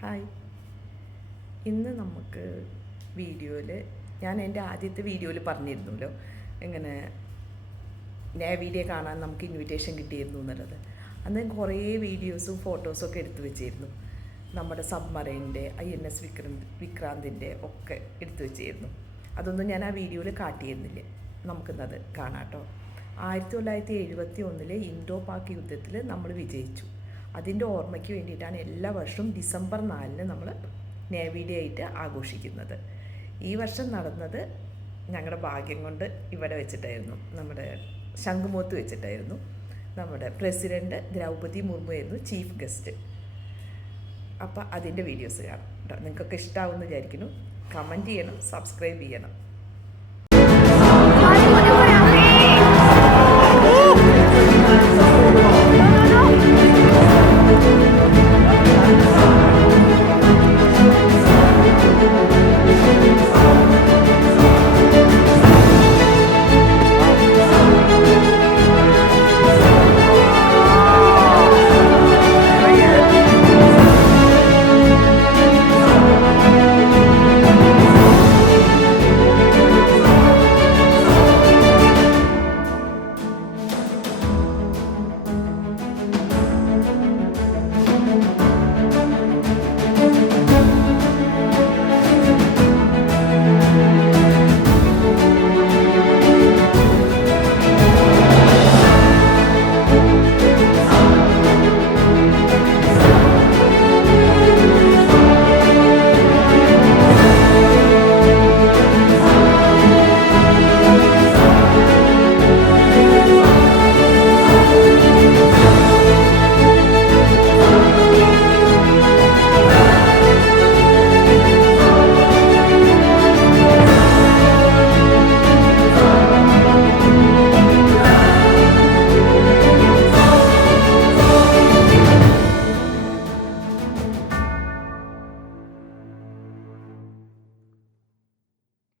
Hi, ഇന്ന് നമുക്ക് വീഡിയോയിൽ ഞാൻ എൻ്റെ ആദ്യത്തെ വീഡിയോയിൽ പറഞ്ഞിരുന്നല്ലോ എങ്ങനെ നേവി ഡേ കാണാൻ നമുക്ക് ഇൻവിറ്റേഷൻ കിട്ടിയിരുന്നു എന്നുള്ളത്. അന്ന് കുറേ വീഡിയോസും ഫോട്ടോസും ഒക്കെ എടുത്തു വെച്ചിരുന്നു. നമ്മുടെ സബ്മറൈൻ്റെ INS വിക്രാന്തിൻ്റെ ഒക്കെ എടുത്തു വെച്ചിരുന്നു. അതൊന്നും ഞാൻ ആ വീഡിയോയിൽ കാട്ടിയിരുന്നില്ല. നമുക്കിന്നത് കാണാം കേട്ടോ. 1971 ഇന്തോ പാക് യുദ്ധത്തിൽ നമ്മൾ വിജയിച്ചു. അതിൻ്റെ ഓർമ്മയ്ക്ക് വേണ്ടിയിട്ടാണ് എല്ലാ വർഷവും ഡിസംബർ 4 നമ്മൾ നേവി ഡേ ആയിട്ട് ആഘോഷിക്കുന്നത്. ഈ വർഷം നടന്നത് ഞങ്ങളുടെ ഭാഗ്യം കൊണ്ട് ഇവിടെ വെച്ചിട്ടായിരുന്നു, നമ്മുടെ ശംഖുമുഖത്ത് വെച്ചിട്ടായിരുന്നു. നമ്മുടെ പ്രസിഡൻറ്റ് ദ്രൗപദി മുർമു ആയിരുന്നു ചീഫ് ഗസ്റ്റ്. അപ്പോൾ അതിൻ്റെ വീഡിയോസ് കാണാം കേട്ടോ. നിങ്ങൾക്കൊക്കെ ഇഷ്ടമാവുമെന്ന് വിചാരിക്കുന്നു. കമൻറ്റ് ചെയ്യണം, സബ്സ്ക്രൈബ് ചെയ്യണം.